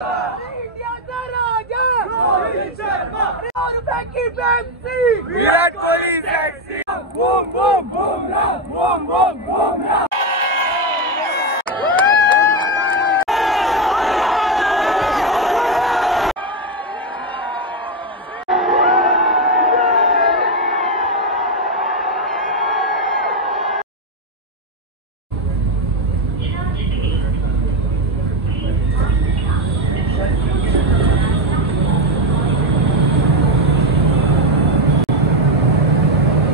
इंडियाचा राजा रोहित शर्मा, रुपये की Pepsi Virat Kohli taxi, boom boom Bumrah, boom boom Bumrah.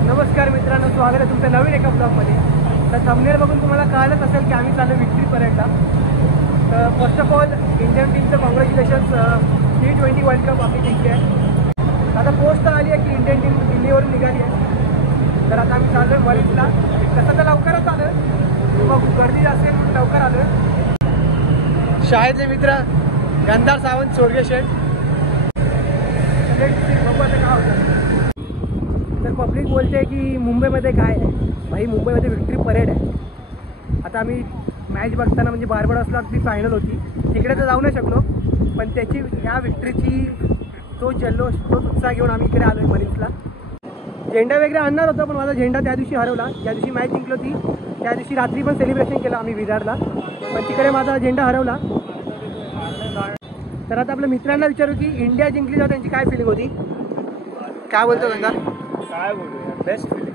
नमस्कार मित्रांनो, स्वागत आहे तुमचं नवीन एका ब्लॉगमध्ये. तर थंबनेल बघून तुम्हाला कळलंच असेल की आम्ही चाललो विक्ट्री परेडला. तर फर्स्ट ऑफ ऑल इंडियन टीमचं कॉंग्रॅच्युलेशन्स, T20 वर्ल्ड कप आपली जिंकली आहे. आता पोस्ट आली आहे की इंडियन टीम दिल्लीवरून निघाली आहे. तर आता आम्ही चाललो आहे मरीजला. तसं तर लवकरच आलं, मग गर्दी असेल म्हणून लवकर आलो आहे. शाळेचे मित्र गंधार सावंत, सोरगे शेठ, बघू आता काय होतं. तर पब्लिक बोलते की मुंबईमध्ये काय आहे भाई, मुंबईमध्ये विक्ट्री परेड आहे. आता आम्ही मॅच बघताना म्हणजे बार्बाडोसला ती फायनल होती, तिकडे तर जाऊ नाही शकलो, पण त्याची ह्या विक्ट्रीची तो जल्लोष, तो उत्साह घेऊन आम्ही इकडे आलो आहे मरीन्सला. झेंडा वगैरे आणणार होता, पण माझा झेंडा त्या दिवशी हरवला. ज्या दिवशी मॅच जिंकली होती त्या दिवशी रात्री पण सेलिब्रेशन केलं आम्ही विरारला, पण तिकडे माझा झेंडा हरवला. तर आता आपल्या मित्रांना विचारू की इंडिया जिंकली तेव्हा त्यांची काय फिलिंग होती. काय बोलतो गंधार? काय बोलू यार, बेस्ट फिलिंग.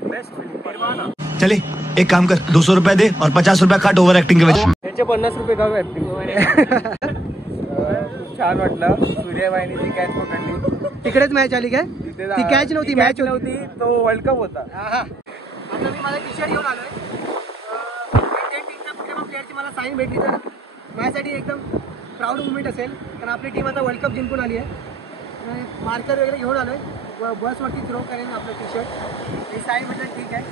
चले एक काम कर, 200 रुपये दे और 50 रुपये काट ओव्हर ऍक्टिंग के वजह. त्याचे 50 रुपये गाव ऍक्टिंग. छान वाटलं. सूर्यवाहिनीची कॅच पकडली, तिकडेच मॅच आली काय? ती कॅच नव्हती, मॅच नव्हती, तो वर्ल्ड कप होता. आता मी माझा टी शर्ट घेऊन आलोय. इंडियन टीमच्या कुठल्या प्लेअरची मला साईन भेटली तर माझ्यासाठी एकदम प्राऊड मुवमेंट असेल, कारण आपली टीम आता वर्ल्ड कप जिंकून आली आहे. मार्कर वगैरे घेऊन आलोय, बसवरती थ्रो करेन आपलं टी शर्ट. ही साईन म्हटलं ठीक आहे.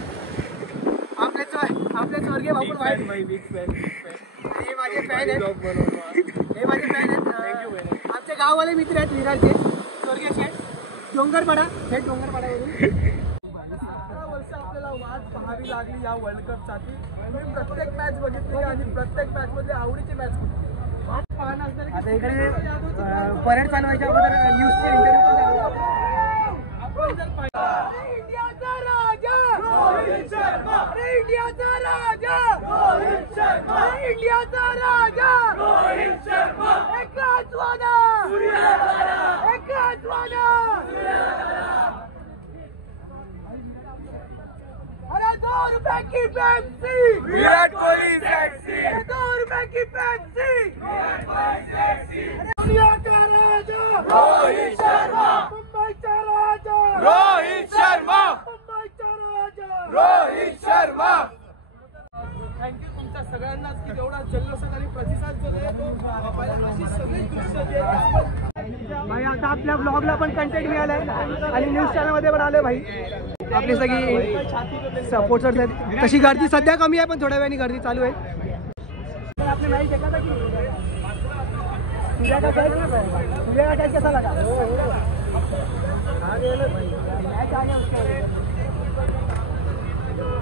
आपल्या स्वर्गीय भाऊ पण वाईट, हे माझे फॅन आहेत, हे माझे फॅन आहेत. आमचे गाववाले मित्र आहेत विरारचे, स्वर्गीय शेठ डोंगरपाडा, थेट डोंगरपाड्यावरून. 17 वर्ष आपल्याला वाट पाहावी लागली या वर्ल्ड कपसाठी. मी प्रत्येक मॅच बघितली आणि प्रत्येक मॅचमध्ये आवडीची मॅच वाट पाहणं असणार. आता इकडे परेड चालवायच्या अगोदर न्यूजचे इंटरव्ह्यू पण चालू. आपण जर इंडियाचा राजा रोहित शर्मा, इंडियाचा राजा रोहित शर्मा, इंडियाचा राजा रोहित शर्मा, एकच वादा सूर्यवाला, एकच वादा सूर्यवाला. अरे 2 रुपये की पेप्सी विराट कोहली टॅक्सी, 2 रुपये की पेप्सी विराट कोहली टॅक्सी. इंडियाचा राजा रोहित शर्मा, मुंबईचा राजा रोहित शर्मा, मुंबईचा राजा रोहित शर्मा. थँक्यू तुमच्या सगळ्यांना की जेवढा जल्लोषात आणि प्रतिसाद जो आहे तो अशी सगळी दृश्य जे भाई. आता आपल्या ब्लॉगला पण कंटेंट मिळालाय आणि न्यूज चॅनलमध्ये पण आलोय भाई. आपली सगळी सपोर्टर्स आहेत. तशी गर्दी सध्या कमी आहे, पण थोड्या वेळाने गर्दी चालू आहे. तर आपली मॅच देखा की सूर्या का कैच कैसा लगा?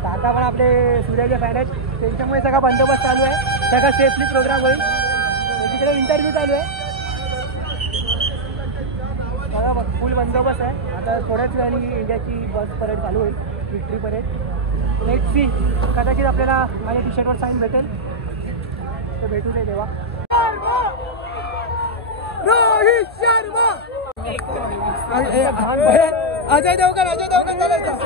काका पण आपले सूर्याचे फॅन आहेत, त्यांच्यामुळे सगळा बंदोबस्त चालू आहे, सगळा सेफली प्रोग्राम होईल. तिकडे इंटरव्ह्यू चालू आहे, सगळा फुल बंदोबस्त आहे. आता थोड्याच वेळाने इंडियाची बस परेड चालू होईल, विक्ट्री परेड. लेट्स सी, कदाचित आपल्याला माझ्या टी शर्टवर साईन भेटेल, तर भेटू दे तेव्हा. रोहित शर्मा, अजय देवगण चालायचं.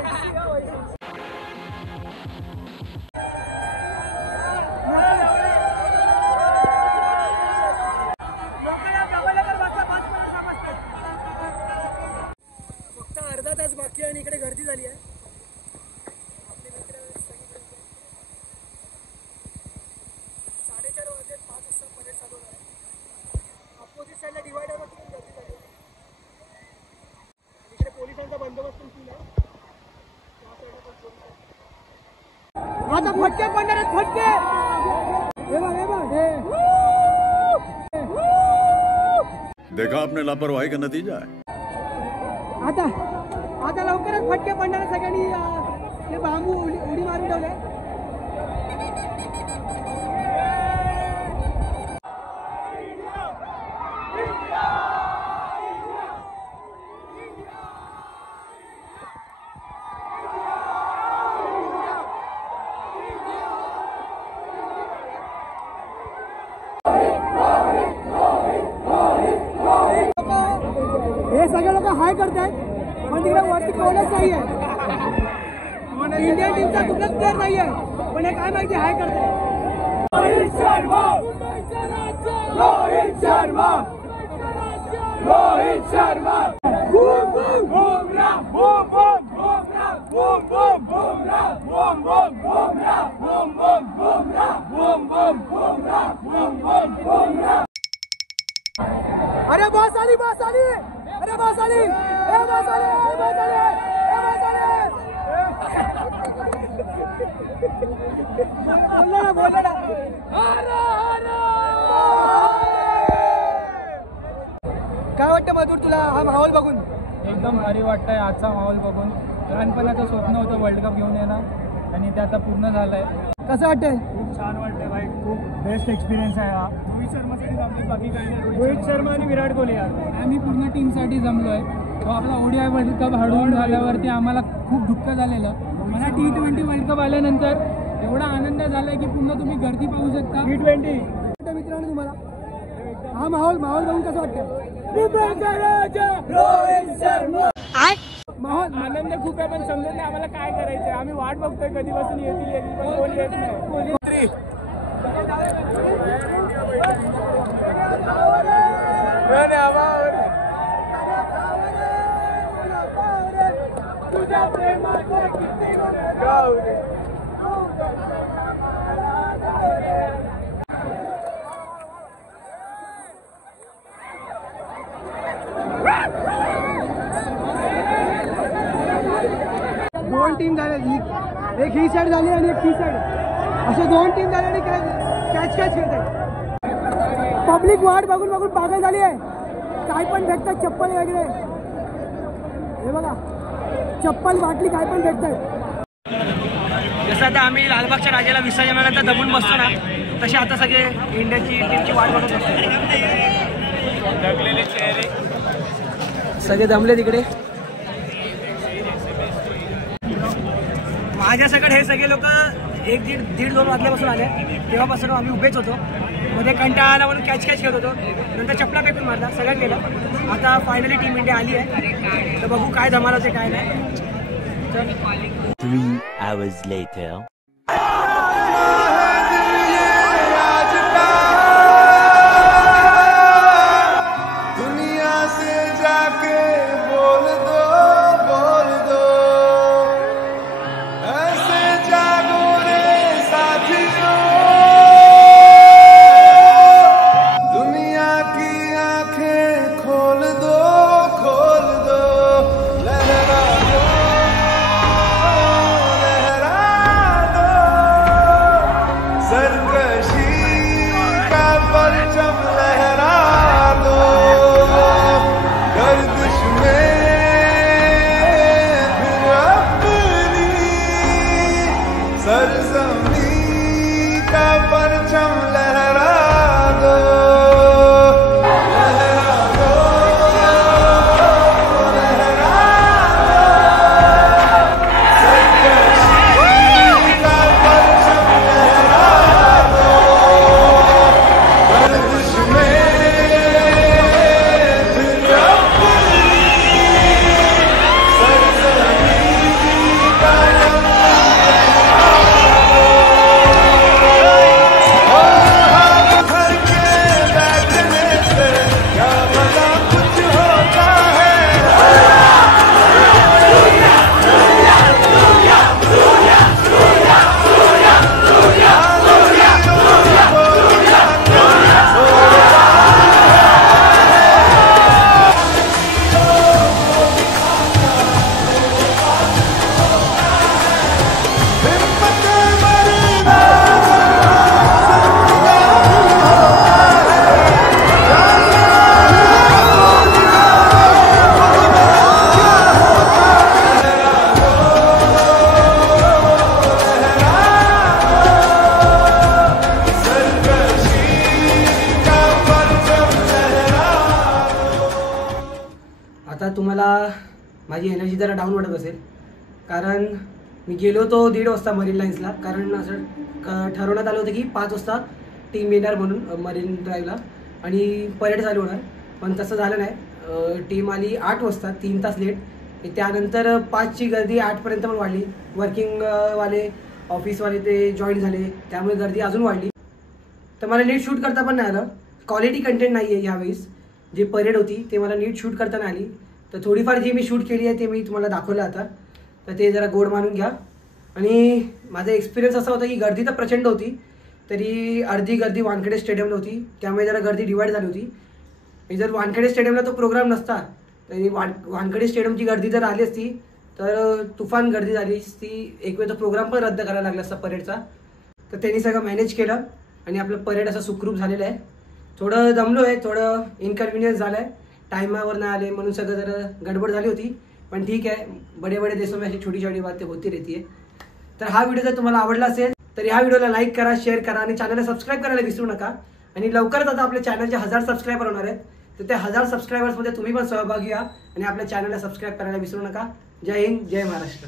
फक्त अर्धा तास बाकी आणि इकडे गर्दी झाली आहे. आपले मित्र 4:30 वाजले, 5 वाजता परेड चालू आहे. अपोजिट साईडला डिवायडरवरती पण गर्दी झाली आहे. इकडे पोलिसांचा बंदोबस्त पण फुल आहे. आता फटके पडणार आहेत, फटके. देखा आपने लापरवाही का नतीजा है. आता लवकरच फटके पडणार. सगळ्यांनी हे बांबू उडी मारून ठेवले. सगळे लोक हाय करतायत पण तिकडे वरती कोणच नाहीये. इंडियन टीमचा कुठलाच प्लेअर नाहीये पण हे काय माहिती हाय करताय. Rohit Sharma Rohit Sharma Rohit Sharma Bumrah boom boom Bumrah boom boom Bumrah boom boom Bumrah boom boom Bumrah boom boom Bumrah boom boom Bumrah. अरे बस आली अरे बस आली बोला ना. काय वाटतं मधुर तुला हा माहोल बघून? एकदम भारी वाटतंय आजचा माहोल बघून. लहानपणाचं स्वप्न होतं वर्ल्ड कप घेऊन येणं आणि ते आता पूर्ण झालंय. कसं वाटतंय? खूप छान वाटतंय भाई. खूप बेस्ट एक्सपिरियन्स आहे हा. रोहित शर्मासाठी जमले बाकी काही नाही. रोहित शर्मा आणि विराट कोहली आम्ही पूर्ण टीमसाठी जमलोय. तो आपला ODI वर्ल्ड कप हरवून झाल्यावरती आम्हाला खूप दुःख झालेलं. मला T20 वर्ल्ड कप आल्यानंतर एवढा आनंद झालाय की पूर्ण तुम्ही गर्दी पाहू शकता. T20 मित्रांनो तुम्हाला हा माहोल बघून कसं वाटतं? रोहित शर्मा माहोल आनंद खूप आहे पण समजत नाही आम्हाला काय करायचंय. आम्ही वाट बघतोय कधीपासून येतील पण कोण येत नाही. तुझ्या प्रेमाचं किती 2 टीम झाल्या. एक ही साईड झाली आणि एक ही साईड. असे 2 टीम झाले आणि कॅच खेळत आहे. पब्लिक वाट बघून पागल झाली आहे. काय पण भेटतात चप्पल वगैरे. हे बघा चप्पल बाटली काय पण भेटतात. जसं आता आम्ही लालबागच्या राजाला विसर्जनानंतर दमून बसतो ना तसे आता सगळे इंडियाची टीमची वाट बघत बसतो. सगळे दमले तिकडे. माझ्यासकडे हे सगळे लोक 1-1.5-2 वाजल्यापासून आले. तेव्हापासून आम्ही उभेच होतो. मध्ये कंटाळा आला म्हणून कॅच खेळत होतो. नंतर चपला फेकून मारला. सगळं केलं. आता फायनली टीम इंडिया आली आहे. तर बघू काय धमाल होते काय नाही. 3 hours later. तुम्हाला माझी एनर्जी जरा डाऊन वाटत असेल कारण मी गेलो तो 1:30 वाजता मरीन लाईन्सला. कारण असं ठरवण्यात आलं होतं की 5 वाजता टीम येणार म्हणून मरीन ड्राईव्हला आणि परेड चालू होणार. पण तसं झालं नाही. टीम आली 8 वाजता, 3 तास लेट. त्यानंतर 5ची गर्दी 8पर्यंत पण वाढली. वर्किंगवाले ऑफिसवाले ते जॉईन झाले, त्यामुळे गर्दी अजून वाढली. तर मला नीट शूट करता पण नाही आलं. क्वालिटी कंटेंट नाही आहे ह्यावेळेस. जी परेड होती ते मला नीट शूट करता नाही आली. तर थोडीफार जी मी शूट केली आहे ते मी तुम्हाला दाखवलं आता. तर ते जरा गोड मानून घ्या. आणि माझा एक्सपिरियन्स असा होता की गर्दी तर प्रचंड होती, तरी अर्धी गर्दी वानखेडे स्टेडियमला होती, त्यामुळे जरा गर्दी डिवाईड झाली होती. जर वानखेडे स्टेडियमला तो प्रोग्राम नसता तरी वानखेडे स्टेडियमची गर्दी जर आली असती तर तुफान गर्दी झाली असती. एक वेळ तो प्रोग्राम पण रद्द करायला लागला असता परेडचा. तर त्यांनी सगळं मॅनेज केलं आणि आपलं परेड असं सुखरूप झालेलं आहे. थोडं दमलो आहे, थोडं इनकन्व्हिनियन्स झालं आहे, टायमावर नाही आले म्हणून सगळं जरा गडबड झाली होती. पण ठीक आहे, बडे बडे देशों में अशी छोटी छोटी बातें होती रहती है. तर हा व्हिडिओ जर तुम्हाला आवडला असेल तर ह्या व्हिडिओला लाईक करा, शेअर करा आणि चॅनलला सबस्क्राईब करायला विसरू नका. आणि लवकरच आता आपल्या चॅनलचे 1000 सबस्क्रायबर होणार आहेत. तर त्या 1000 सबस्क्रायबर्समध्ये तुम्ही पण सहभागी व्हा आणि आपल्या चॅनलला सबस्क्राईब करायला विसरू नका. जय हिंद, जय महाराष्ट्र.